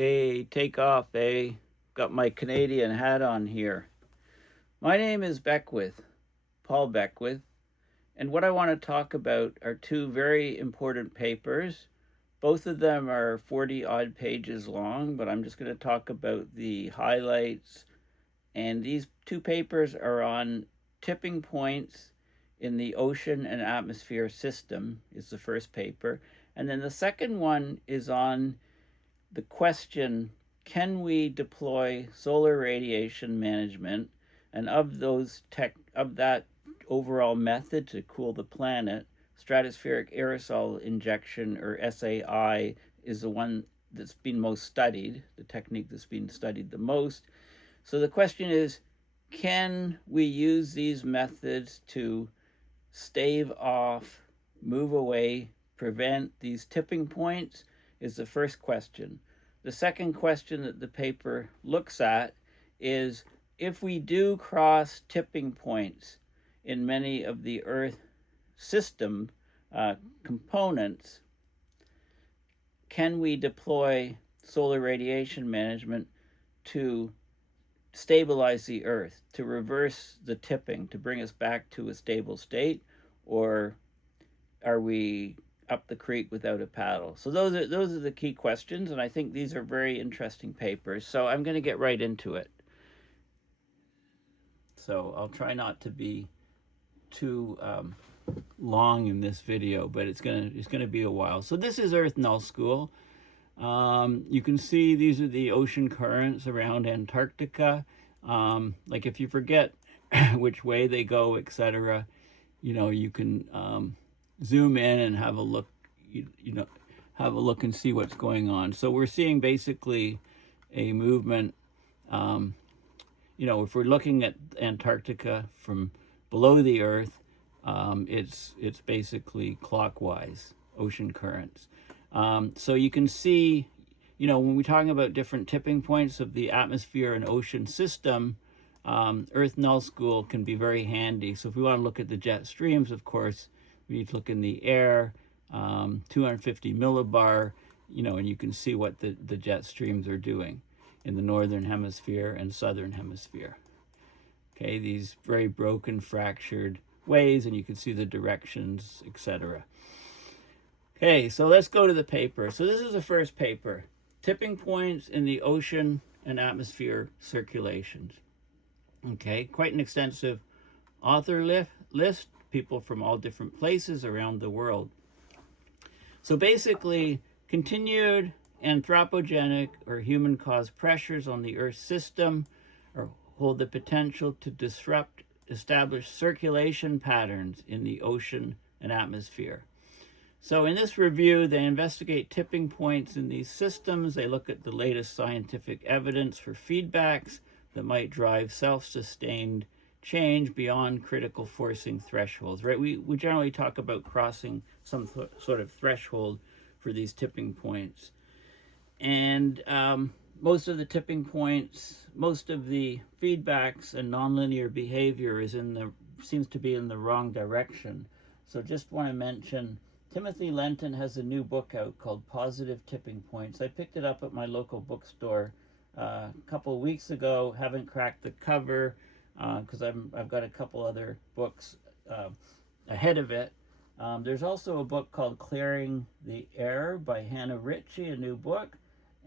Hey, take off, eh? Got my Canadian hat on here. My name is Beckwith, Paul Beckwith, and what I want to talk about are two very important papers. Both of them are 40-odd pages long, but I'm just going to talk about the highlights. And these two papers are on tipping points in the ocean and atmosphere system, is the first paper. And then the second one is on the question, can we deploy solar radiation management? And of that overall method to cool the planet, stratospheric aerosol injection, or SAI, is the one that's been most studied, the technique that's been studied the most. So the question is, can we use these methods to stave off, move away, prevent these tipping points? Is the first question. The second question that the paper looks at is, if we do cross tipping points in many of the Earth system components, can we deploy solar radiation management to stabilize the Earth, to reverse the tipping, to bring us back to a stable state, or are we up the creek without a paddle? So those are the key questions, and I think these are very interesting papers. So I'm going to get right into it. So I'll try not to be too long in this video, but it's gonna be a while. So this is Earth Nullschool. You can see these are the ocean currents around Antarctica. Like if you forget which way they go, etc., you can zoom in and have a look, have a look and see what's going on. So we're seeing basically a movement. If we're looking at Antarctica from below the Earth, it's basically clockwise ocean currents. So you can see, when we're talking about different tipping points of the atmosphere and ocean system, Earth Nullschool can be very handy. So if we want to look at the jet streams, of course, we need to look in the air, 250 millibar, and you can see what the jet streams are doing in the northern hemisphere and southern hemisphere. Okay, these very broken, fractured ways, and you can see the directions, etc. Okay, so let's go to the paper. So this is the first paper, tipping points in the ocean and atmosphere circulations. Okay, quite an extensive author list, people from all different places around the world. So basically, continued anthropogenic or human-caused pressures on the Earth system hold the potential to disrupt established circulation patterns in the ocean and atmosphere. So in this review, they investigate tipping points in these systems. They look at the latest scientific evidence for feedbacks that might drive self-sustained change beyond critical forcing thresholds, right? We generally talk about crossing some sort of threshold for these tipping points. And most of the tipping points, most of the feedbacks and nonlinear behavior seems to be in the wrong direction. So just want to mention, Timothy Lenton has a new book out called Positive Tipping Points. I picked it up at my local bookstore a couple of weeks ago. Haven't cracked the cover because I've got a couple other books ahead of it. There's also a book called Clearing the Air by Hannah Ritchie, a new book,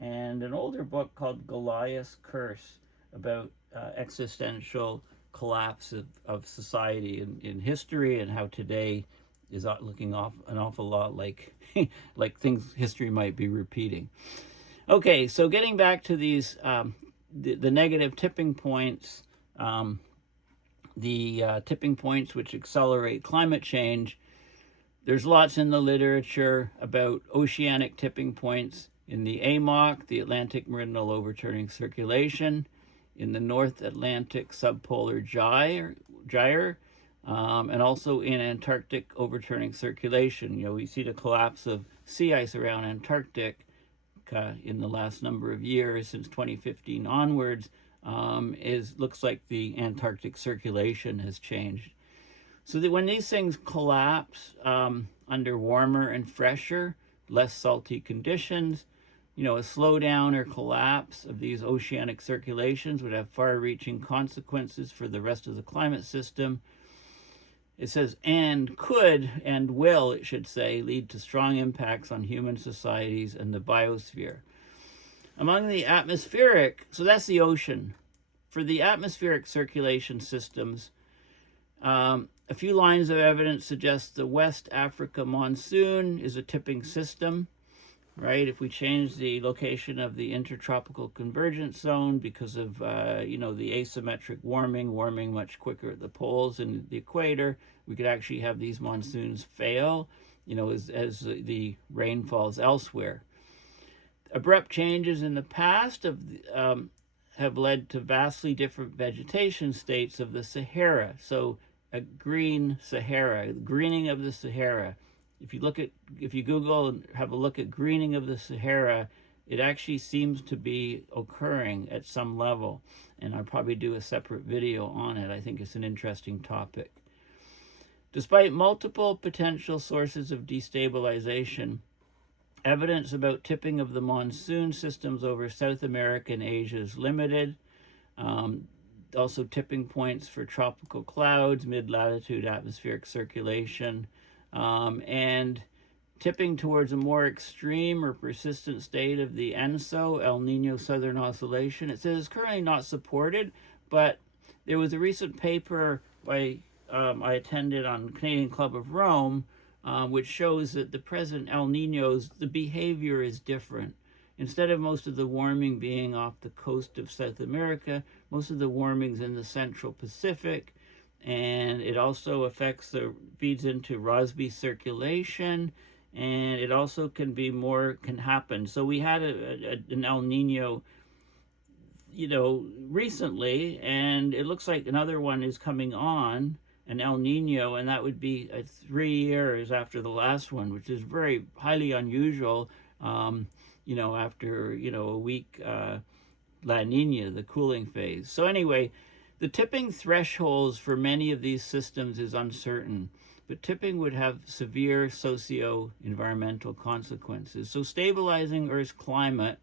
and an older book called Goliath's Curse about existential collapse of society in history, and how today is looking an awful lot like like things history might be repeating. Okay, so getting back to these the negative tipping points, tipping points which accelerate climate change. There's lots in the literature about oceanic tipping points in the AMOC, the Atlantic Meridional Overturning Circulation, in the North Atlantic subpolar gyre, and also in Antarctic Overturning Circulation. We see the collapse of sea ice around Antarctica in the last number of years, since 2015 onwards. Looks like the Antarctic circulation has changed. So that when these things collapse under warmer and fresher, less salty conditions, a slowdown or collapse of these oceanic circulations would have far-reaching consequences for the rest of the climate system. It says, and could, and will, it should say, lead to strong impacts on human societies and the biosphere. Among the atmospheric, so that's the ocean. For the atmospheric circulation systems, a few lines of evidence suggest the West Africa monsoon is a tipping system, right? If we change the location of the intertropical convergence zone because of, the asymmetric warming much quicker at the poles and the equator, we could actually have these monsoons fail, as the rain falls elsewhere. Abrupt changes in the past have led to vastly different vegetation states of the Sahara. So a green Sahara, greening of the Sahara. If you Google and have a look at greening of the Sahara, it actually seems to be occurring at some level. And I'll probably do a separate video on it. I think it's an interesting topic. Despite multiple potential sources of destabilization, evidence about tipping of the monsoon systems over South America and Asia is limited. Also tipping points for tropical clouds, mid-latitude atmospheric circulation, and tipping towards a more extreme or persistent state of the ENSO, El Nino Southern Oscillation. It says it's currently not supported, but there was a recent paper I attended on Canadian Club of Rome, which shows that the present El Ninos, the behavior is different. Instead of most of the warming being off the coast of South America, most of the warming's in the Central Pacific, and it also feeds into Rossby circulation, and it also can happen. So we had an El Nino, recently, and it looks like another one is coming on, an El Nino, and that would be 3 years after the last one, which is very highly unusual. After a week La Nina, the cooling phase. So anyway, the tipping thresholds for many of these systems is uncertain, but tipping would have severe socio-environmental consequences. So stabilizing Earth's climate,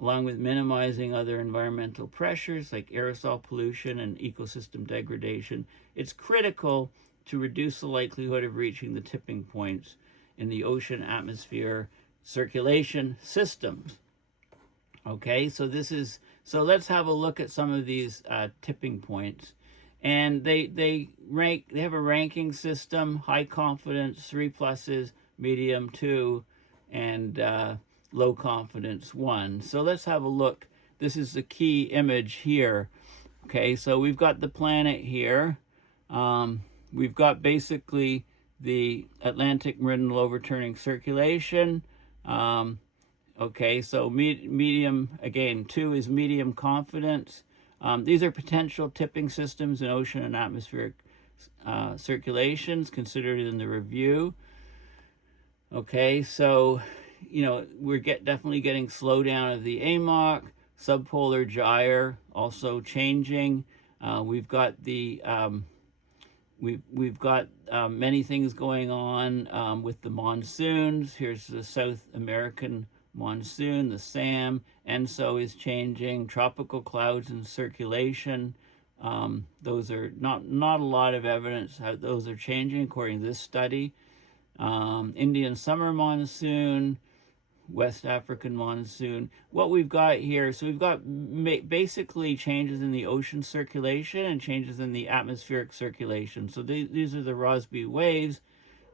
along with minimizing other environmental pressures like aerosol pollution and ecosystem degradation, it's critical to reduce the likelihood of reaching the tipping points in the ocean atmosphere circulation systems. Okay, so let's have a look at some of these tipping points. And they have a ranking system: high confidence 3 pluses, medium 2, and low confidence 1. So let's have a look. This is the key image here. Okay, so we've got the planet here. We've got basically the Atlantic Meridional Overturning Circulation. Okay, so medium, again, 2 is medium confidence. These are potential tipping systems in ocean and atmospheric circulations considered in the review. Okay, so, we're definitely getting slowdown of the AMOC, subpolar gyre also changing. We've got we've got many things going on with the monsoons. Here's the South American monsoon, the SAM. ENSO is changing. Tropical clouds in circulation. Those are not a lot of evidence how those are changing according to this study. Indian summer monsoon, West African monsoon. What we've got here, so we've got basically changes in the ocean circulation and changes in the atmospheric circulation. So these are the Rossby waves,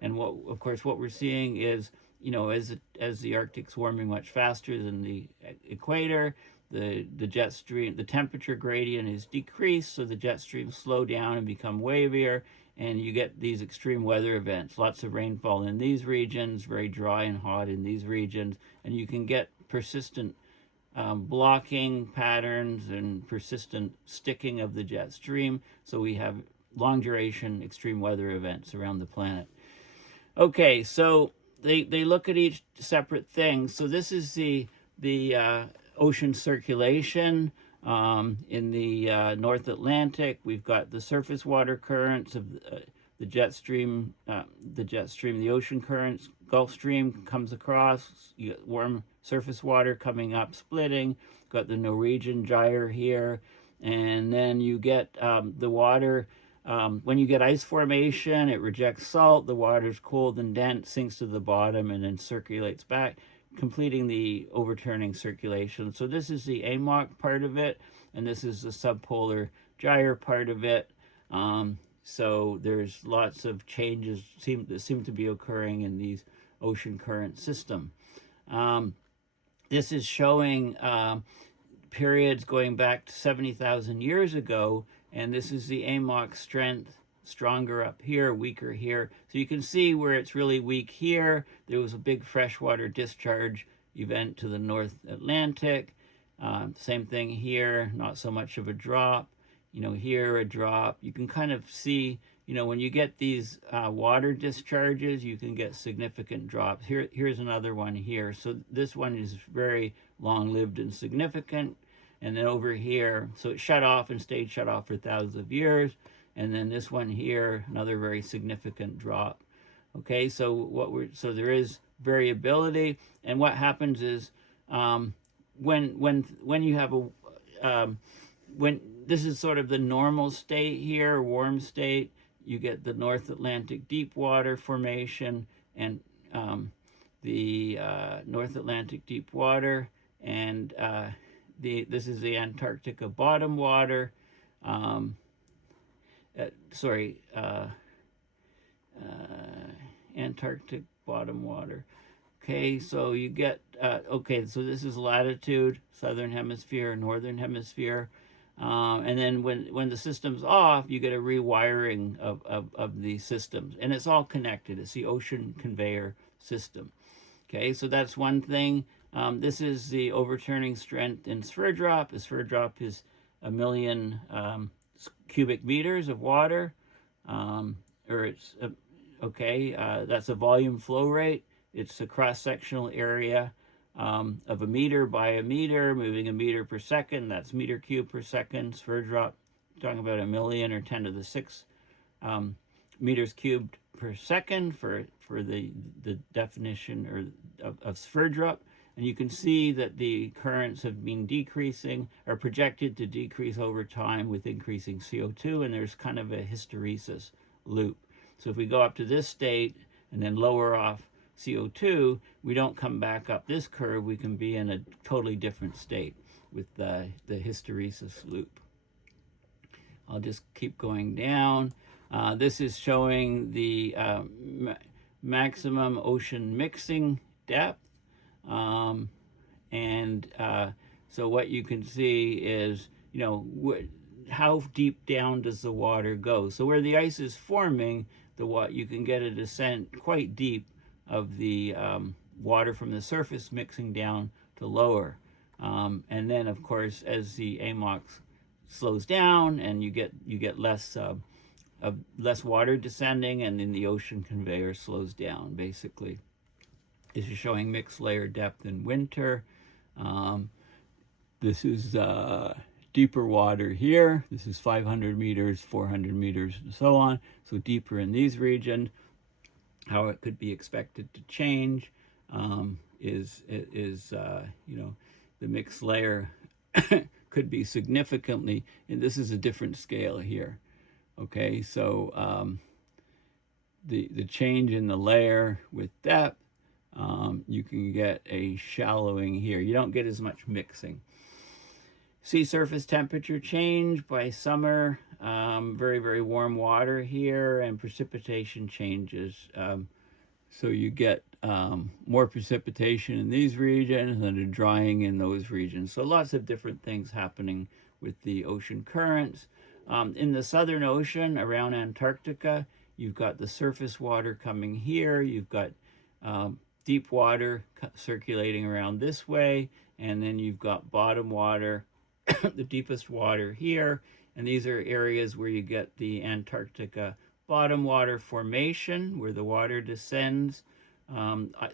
and what we're seeing is, as the Arctic's warming much faster than the equator, the jet stream, the temperature gradient is decreased, so the jet streams slow down and become wavier, and you get these extreme weather events. Lots of rainfall in these regions, very dry and hot in these regions, and you can get persistent blocking patterns and persistent sticking of the jet stream. So we have long duration extreme weather events around the planet. Okay, so they look at each separate thing. So this is the ocean circulation in the North Atlantic. We've got the surface water currents of the jet stream, the ocean currents. Gulf Stream comes across. You get warm surface water coming up, splitting. Got the Norwegian gyre here. And then you get the water, when you get ice formation, it rejects salt, the water's cold and dense, sinks to the bottom, and then circulates back, completing the overturning circulation. So this is the AMOC part of it, and this is the subpolar gyre part of it. So there's lots of changes that seem to be occurring in these ocean current system. This is showing periods going back to 70,000 years ago, and this is the AMOC strength, stronger up here, weaker here. So you can see where it's really weak here. There was a big freshwater discharge event to the North Atlantic. Same thing here, not so much of a drop. You know, here a drop. You can kind of see, you know, when you get these water discharges, you can get significant drops. Here's another one here. So this one is very long-lived and significant. And then over here, so it shut off and stayed shut off for thousands of years. And then this one here, another very significant drop. Okay, so there is variability, and what happens is when you have when this is sort of the normal state here, warm state, you get the North Atlantic deep water formation, and the North Atlantic deep water, and this is the Antarctica bottom water. Antarctic bottom water. Okay, so you get, okay, so this is latitude, southern hemisphere, northern hemisphere. And then when the system's off, you get a rewiring of the systems. And it's all connected. It's the ocean conveyor system. Okay, so that's one thing. This is the overturning strength in sphere drop. A sphere drop is 1 million cubic meters of water. That's a volume flow rate. It's a cross-sectional area of a meter by a meter, moving a meter per second. That's meter cube per second. Sphere drop, talking about 1 million or 10 to the 6 meters cubed per second for the definition of sphere drop. And you can see that the currents have been decreasing, are projected to decrease over time with increasing CO2, and there's kind of a hysteresis loop. So if we go up to this state and then lower off CO2, we don't come back up this curve. We can be in a totally different state with the hysteresis loop. I'll just keep going down. This is showing the maximum ocean mixing depth. So what you can see is, you know, how deep down does the water go? So where the ice is forming, you can get a descent quite deep of the water from the surface mixing down to lower. And then, of course, as the AMOC slows down and you get less water descending, and then the ocean conveyor slows down, basically. This is showing mixed layer depth in winter. This is deeper water here. This is 500 meters, 400 meters, and so on. So deeper in these regions. How it could be expected to change is you know, the mixed layer could be significantly, and this is a different scale here. Okay, so the change in the layer with depth, you can get a shallowing here. You don't get as much mixing. Sea surface temperature change by summer, very, very warm water here, and precipitation changes. So you get more precipitation in these regions and a drying in those regions. So lots of different things happening with the ocean currents. In the Southern Ocean around Antarctica, you've got the surface water coming here. You've got deep water circulating around this way, and then you've got bottom water, the deepest water here, and these are areas where you get the Antarctica bottom water formation, where the water descends,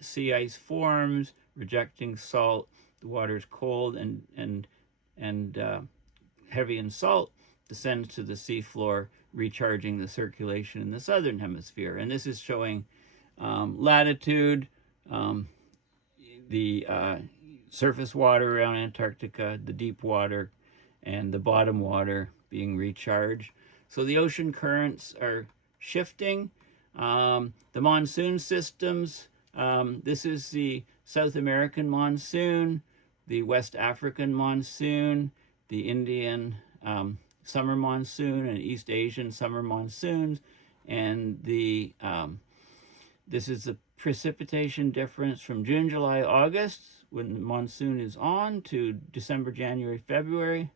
sea ice forms, rejecting salt, the water is cold and heavy in salt, descends to the seafloor, recharging the circulation in the southern hemisphere. And this is showing latitude, the surface water around Antarctica, the deep water, and the bottom water being recharged. So the ocean currents are shifting. The monsoon systems, this is the South American monsoon, the West African monsoon, the Indian summer monsoon, and East Asian summer monsoons, and the this is the precipitation difference from June, July, August, when the monsoon is on, to December, January, February.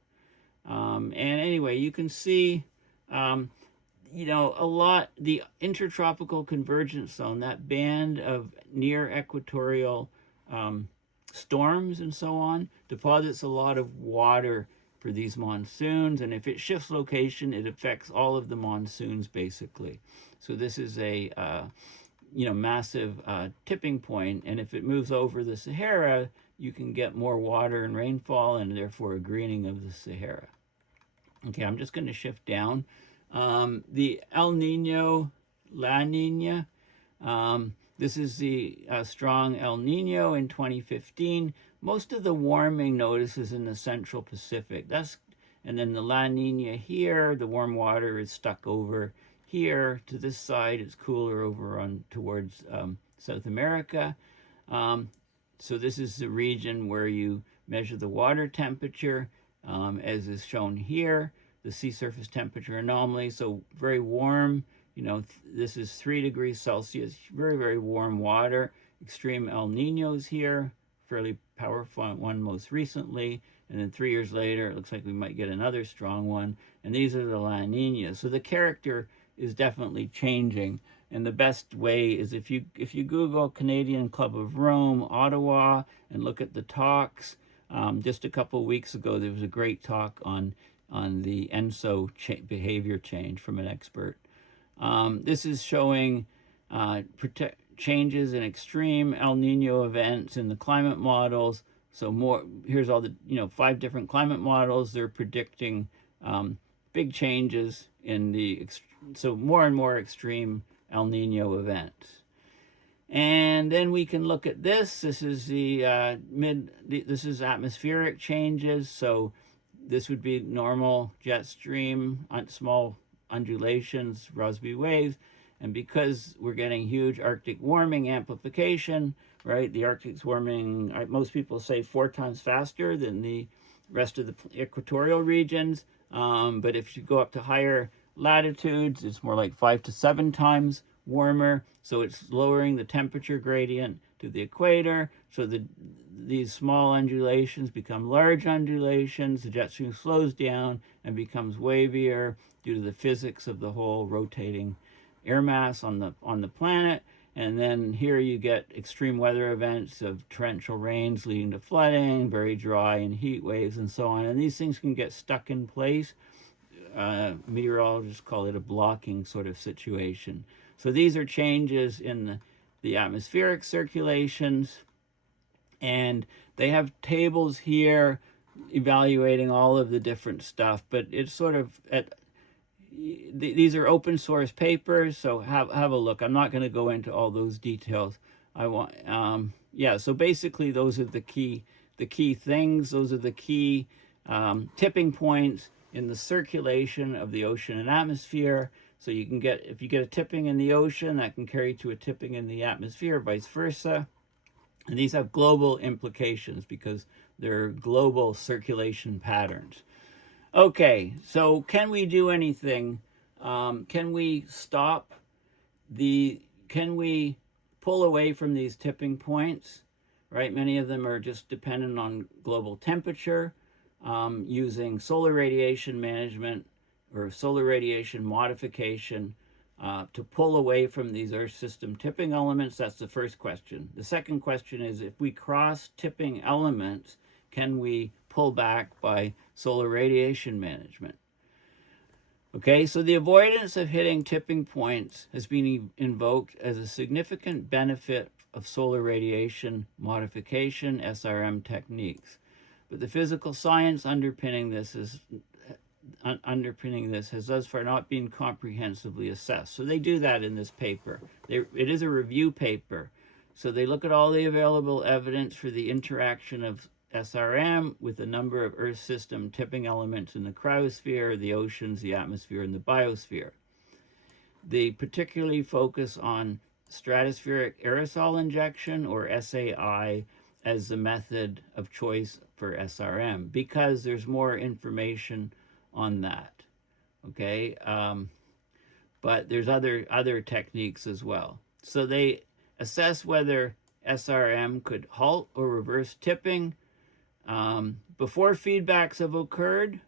And anyway, you can see, you know, a lot, the intertropical convergence zone, that band of near equatorial storms and so on, deposits a lot of water for these monsoons. And if it shifts location, it affects all of the monsoons, basically. So this is a, you know, massive tipping point. And if it moves over the Sahara, you can get more water and rainfall, and therefore a greening of the Sahara. Okay, I'm just going to shift down. The El Nino, La Nina. This is the strong El Nino in 2015. Most of the warming notices in the Central Pacific. And then the La Nina here, the warm water is stuck over here. To this side, it's cooler over on towards South America. So this is the region where you measure the water temperature, as is shown here, the sea surface temperature anomaly. So very warm, you know, this is 3 degrees Celsius, very, very warm water. Extreme El Ninos here, fairly powerful one most recently. And then 3 years later, it looks like we might get another strong one. And these are the La Ninas. So the character is definitely changing. And the best way is if you Google Canadian Club of Rome, Ottawa, and look at the talks. Just a couple of weeks ago, there was a great talk on the ENSO behavior change from an expert. This is showing changes in extreme El Nino events in the climate models. So here's all the, 5 different climate models. They're predicting big changes in so more and more extreme El Nino events. And then we can look at this. This is this is atmospheric changes. So this would be normal jet stream, small undulations, Rossby waves. And because we're getting huge Arctic warming amplification, right? The Arctic's warming, most people say 4 times faster than the rest of the equatorial regions. But if you go up to higher latitudes, it's more like 5 to 7 times warmer. So it's lowering the temperature gradient to the equator. So these small undulations become large undulations. The jet stream slows down and becomes wavier due to the physics of the whole rotating air mass on the planet. And then here you get extreme weather events of torrential rains leading to flooding, very dry, and heat waves, and so on. And these things can get stuck in place. Meteorologists call it a blocking sort of situation. So these are changes in the atmospheric circulations. And they have tables here evaluating all of the different stuff. But it's sort of these are open source papers, so have a look. I'm not going to go into all those details. So basically those are the key things. Those are the key tipping points in the circulation of the ocean and atmosphere. So you can if you get a tipping in the ocean, that can carry to a tipping in the atmosphere, vice versa. And these have global implications because they're global circulation patterns. Okay, so can we do anything? Can we can we pull away from these tipping points, right? Many of them are just dependent on global temperature, using solar radiation management or solar radiation modification to pull away from these Earth system tipping elements. That's the first question. The second question is, if we cross tipping elements, can we pull back by solar radiation management? Okay, so the avoidance of hitting tipping points has been invoked as a significant benefit of solar radiation modification, SRM techniques. But the physical science underpinning this has thus far not been comprehensively assessed. So they do that in this paper. It is a review paper. So they look at all the available evidence for the interaction of SRM with a number of Earth system tipping elements in the cryosphere, the oceans, the atmosphere, and the biosphere. They particularly focus on stratospheric aerosol injection, or SAI, as the method of choice for SRM because there's more information on that. Okay, but there's other techniques as well. So they assess whether SRM could halt or reverse tipping. Before feedbacks have occurred,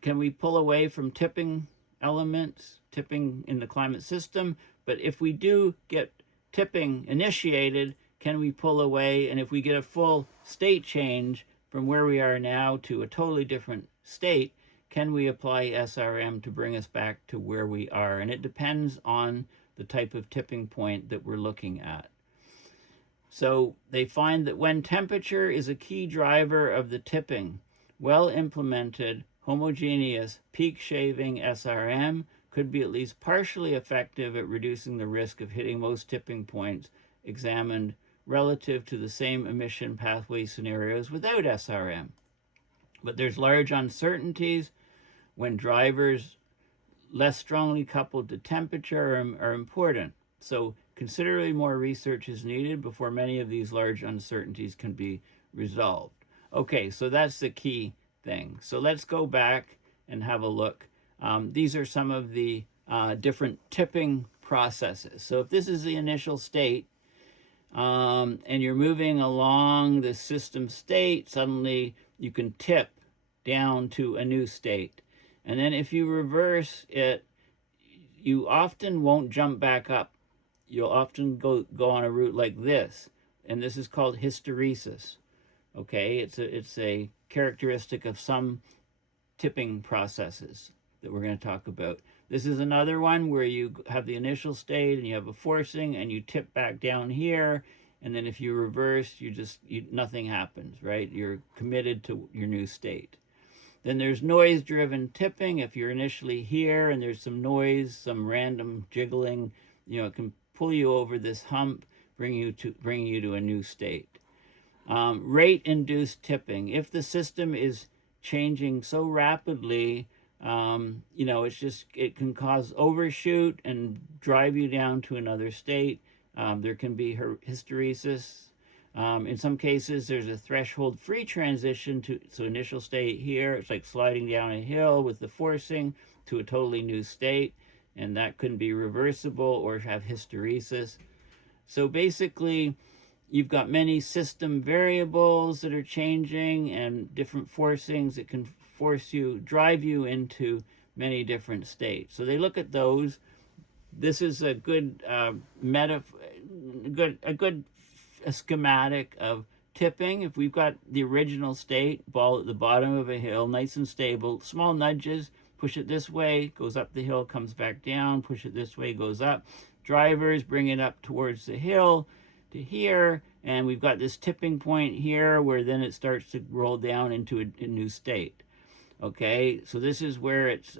can we pull away from tipping elements, tipping in the climate system? But if we do get tipping initiated, can we pull away? And if we get a full state change from where we are now to a totally different state, can we apply SRM to bring us back to where we are? And it depends on the type of tipping point that we're looking at. So they find that when temperature is a key driver of the tipping, well-implemented, homogeneous, peak-shaving SRM could be at least partially effective at reducing the risk of hitting most tipping points examined relative to the same emission pathway scenarios without SRM. But there's large uncertainties when drivers less strongly coupled to temperature are important. So considerably more research is needed before many of these large uncertainties can be resolved. Okay, so that's the key thing. So let's go back and have a look. These are some of the different tipping processes. So if this is the initial state, and you're moving along the system state, suddenly you can tip down to a new state. And then if you reverse it, you often won't jump back up. You'll often go on a route like this. And this is called hysteresis. Okay, it's a characteristic of some tipping processes that we're going to talk about. This is another one where you have the initial state and you have a forcing and you tip back down here, and then if you reverse, nothing happens, right? You're committed to your new state. Then there's noise-driven tipping. If you're initially here and there's some noise, some random jiggling, it can pull you over this hump, bring you to a new state. Rate-induced tipping. If the system is changing so rapidly, it can cause overshoot and drive you down to another state. There can be hysteresis. In some cases, there's a threshold-free transition so initial state here, it's like sliding down a hill with the forcing to a totally new state, and that can be reversible or have hysteresis. So basically, you've got many system variables that are changing and different forcings that can drive you into many different states. So they look at those. This is a good a schematic of tipping. If we've got the original state, ball at the bottom of a hill, nice and stable, small nudges, push it this way, goes up the hill, comes back down, push it this way, goes up. Drivers bring it up towards the hill to here, and we've got this tipping point here where then it starts to roll down into a new state. Okay, so this is where it's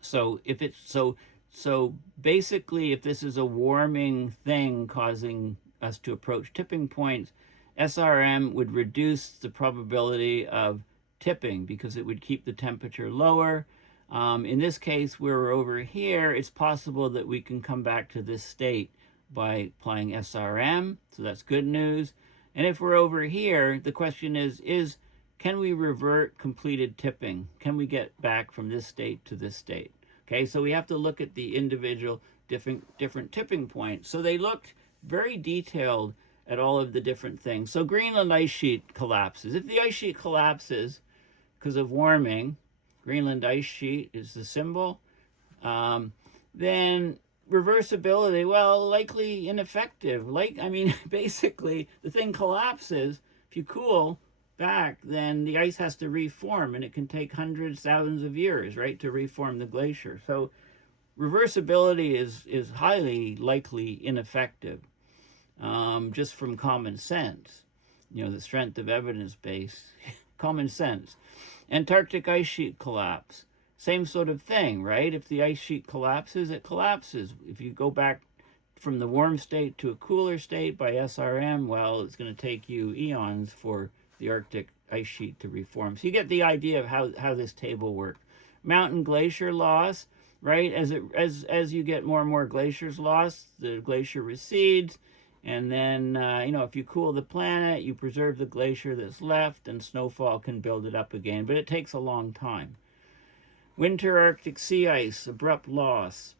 so basically, if this is a warming thing causing us to approach tipping points, SRM would reduce the probability of tipping because it would keep the temperature lower. In this case, where we're over here, it's possible that we can come back to this state by applying SRM, so that's good news. And if we're over here, the question is can we revert completed tipping? Can we get back from this state to this state? Okay, so we have to look at the individual different tipping points. So they looked very detailed at all of the different things. So Greenland ice sheet collapses. If the ice sheet collapses because of warming, Greenland ice sheet is the symbol, then reversibility, well, likely ineffective. Basically, the thing collapses. If you cool back, then the ice has to reform, and it can take hundreds, thousands of years, right, to reform the glacier. So reversibility is highly likely ineffective, just from common sense, the strength of evidence base, common sense. Antarctic ice sheet collapse, same sort of thing, right? If the ice sheet collapses, it collapses. If you go back from the warm state to a cooler state by SRM, well, it's going to take you eons for the Arctic ice sheet to reform. So you get the idea of how this table works. Mountain glacier loss, right? As you get more and more glaciers lost, the glacier recedes, and then if you cool the planet, you preserve the glacier that's left, and snowfall can build it up again. But it takes a long time. Winter Arctic sea ice, abrupt loss.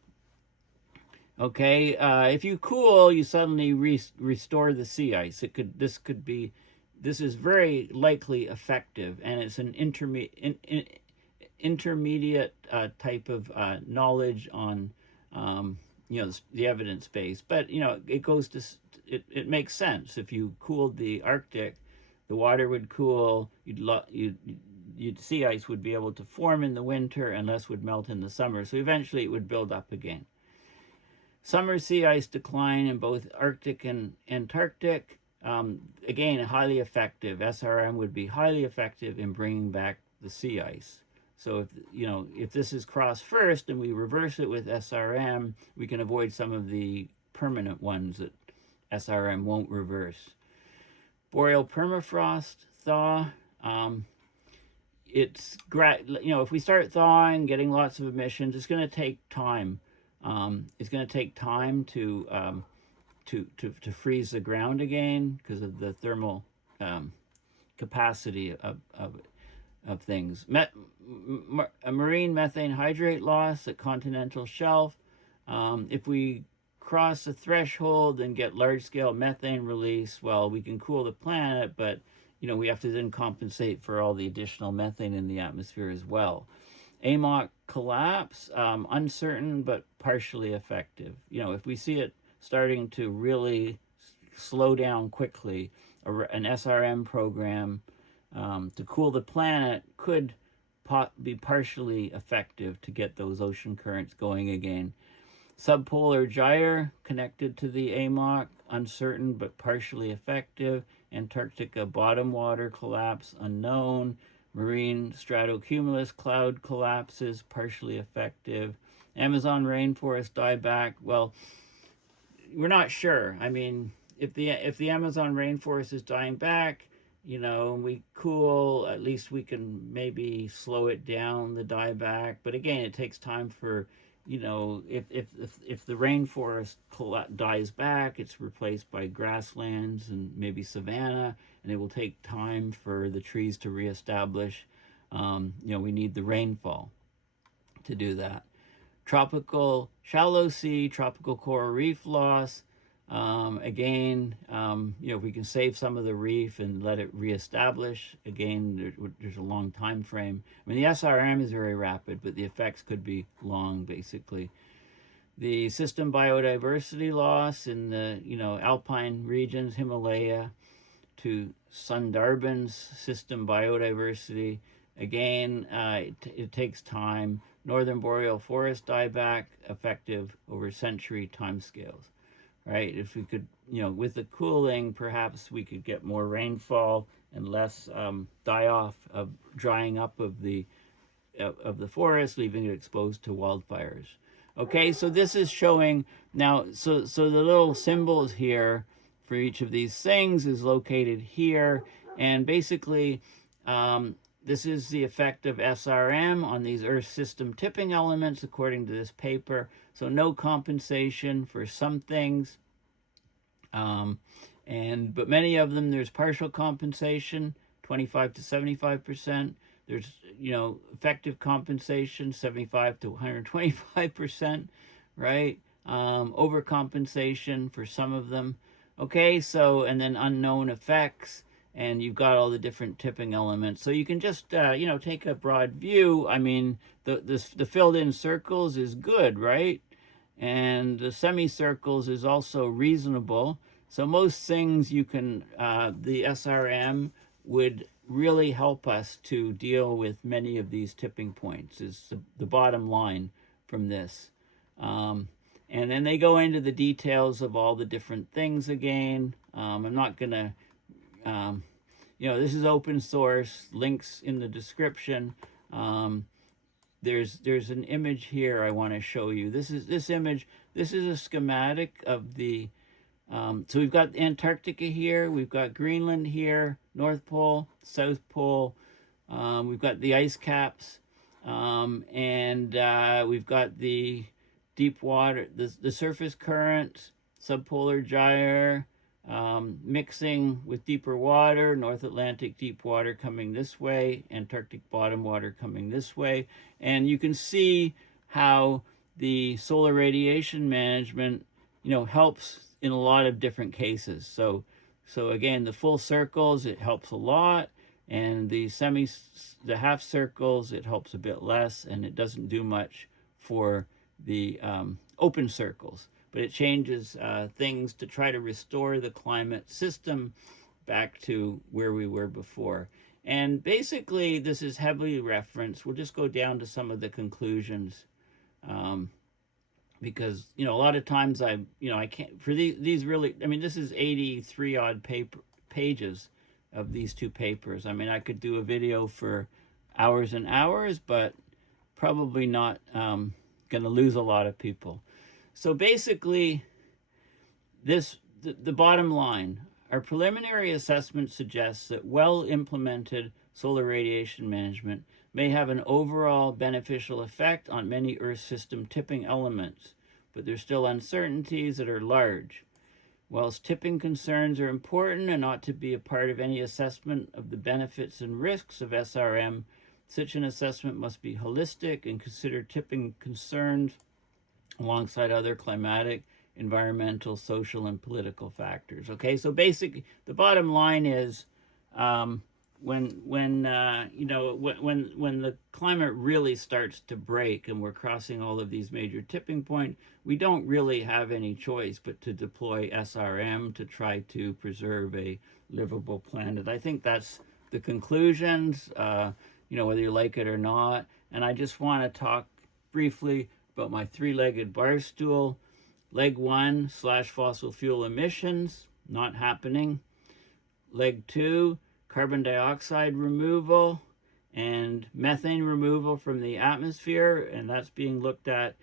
Okay, if you cool, you suddenly restore the sea ice. This is very likely effective, and it's an intermediate type of knowledge on the evidence base. But it makes sense. If you cooled the Arctic, the water would cool. Sea ice would be able to form in the winter, and less would melt in the summer. So eventually, it would build up again. Summer sea ice decline in both Arctic and Antarctic. Again, highly effective. SRM would be highly effective in bringing back the sea ice. So if this is crossed first and we reverse it with SRM, we can avoid some of the permanent ones that SRM won't reverse. Boreal permafrost thaw. If we start thawing, getting lots of emissions, it's going to take time. It's going to take time to freeze the ground again because of the thermal capacity of things. A marine methane hydrate loss at continental shelf. If we cross the threshold and get large-scale methane release, well, we can cool the planet, but we have to then compensate for all the additional methane in the atmosphere as well. AMOC collapse, uncertain but partially effective. If we see it starting to really slow down quickly, an SRM program to cool the planet could be partially effective to get those ocean currents going again. Subpolar gyre connected to the AMOC, uncertain but partially effective. Antarctica bottom water collapse, unknown. Marine stratocumulus cloud collapses, partially effective. Amazon rainforest dieback, well, we're not sure. I mean, if the Amazon rainforest is dying back, we cool, at least we can maybe slow it down, the dieback. But again, it takes time for, if the rainforest dies back, it's replaced by grasslands and maybe savanna, and it will take time for the trees to reestablish. We need the rainfall to do that. Tropical shallow sea, tropical coral reef loss. Again, if we can save some of the reef and let it reestablish, again, there's a long time frame. I mean, the SRM is very rapid, but the effects could be long, basically. The system biodiversity loss in the, alpine regions, Himalaya to Sundarbans system biodiversity. Again, it takes time. Northern boreal forest dieback, effective over century timescales. Right? If we could, with the cooling, perhaps we could get more rainfall and less die-off of drying up of the forest, leaving it exposed to wildfires. Okay, so this is showing now. So the little symbols here for each of these things is located here, and basically, this is the effect of SRM on these Earth system tipping elements, according to this paper. So no compensation for some things, but many of them there's partial compensation, 25 to 75%. There's effective compensation, 75 to 125%, right? Overcompensation for some of them. Okay, so and then unknown effects. And you've got all the different tipping elements. So you can just, take a broad view. I mean, the filled-in circles is good, right? And the semicircles is also reasonable. So most things you can, the SRM would really help us to deal with many of these tipping points, is the bottom line from this. And then they go into the details of all the different things again. I'm not going to... this is open source, links in the description. There's an image here I want to show you. This image this is a schematic of the, so we've got Antarctica here, we've got Greenland here, North Pole, South Pole, we've got the ice caps, and we've got the deep water, the surface currents, subpolar gyre, mixing with deeper water, North Atlantic deep water coming this way, Antarctic bottom water coming this way. And you can see how the solar radiation management, helps in a lot of different cases. So again, the full circles, it helps a lot. And the half circles, it helps a bit less, and it doesn't do much for the open circles. But it changes things to try to restore the climate system back to where we were before. And basically, this is heavily referenced. We'll just go down to some of the conclusions, because a lot of times I can't, for these really, this is 83 odd pages of these two papers. I could do a video for hours and hours, but probably not going to lose a lot of people. So basically, the bottom line, our preliminary assessment suggests that well-implemented solar radiation management may have an overall beneficial effect on many Earth system tipping elements, but there's still uncertainties that are large. Whilst tipping concerns are important and ought to be a part of any assessment of the benefits and risks of SRM, such an assessment must be holistic and consider tipping concerns alongside other climatic, environmental, social, and political factors. Okay, so basically, the bottom line is, when the climate really starts to break and we're crossing all of these major tipping points, we don't really have any choice but to deploy SRM to try to preserve a livable planet. I think that's the conclusions, whether you like it or not. And I just want to talk briefly about my three-legged bar stool. Leg 1, /fossil fuel emissions, not happening. Leg 2, carbon dioxide removal and methane removal from the atmosphere, and that's being looked at,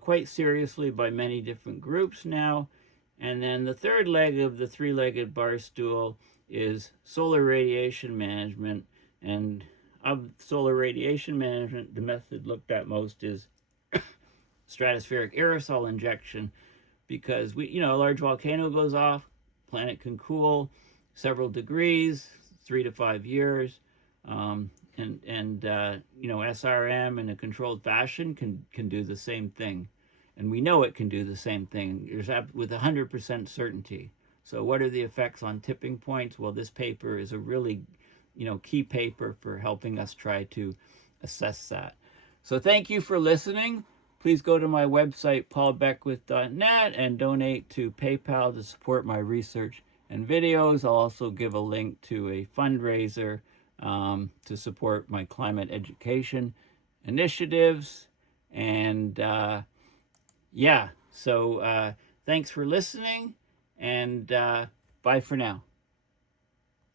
quite seriously by many different groups now. And then the third leg of the three-legged bar stool is solar radiation management. And of solar radiation management, the method looked at most is stratospheric aerosol injection, because a large volcano goes off, planet can cool several degrees, 3 to 5 years, and SRM in a controlled fashion can do the same thing, and we know it can do the same thing with 100% certainty. So what are the effects on tipping points? Well, this paper is a really key paper for helping us try to assess that. So thank you for listening. Please go to my website, paulbeckwith.net, and donate to PayPal to support my research and videos. I'll also give a link to a fundraiser to support my climate education initiatives. And so thanks for listening, and bye for now.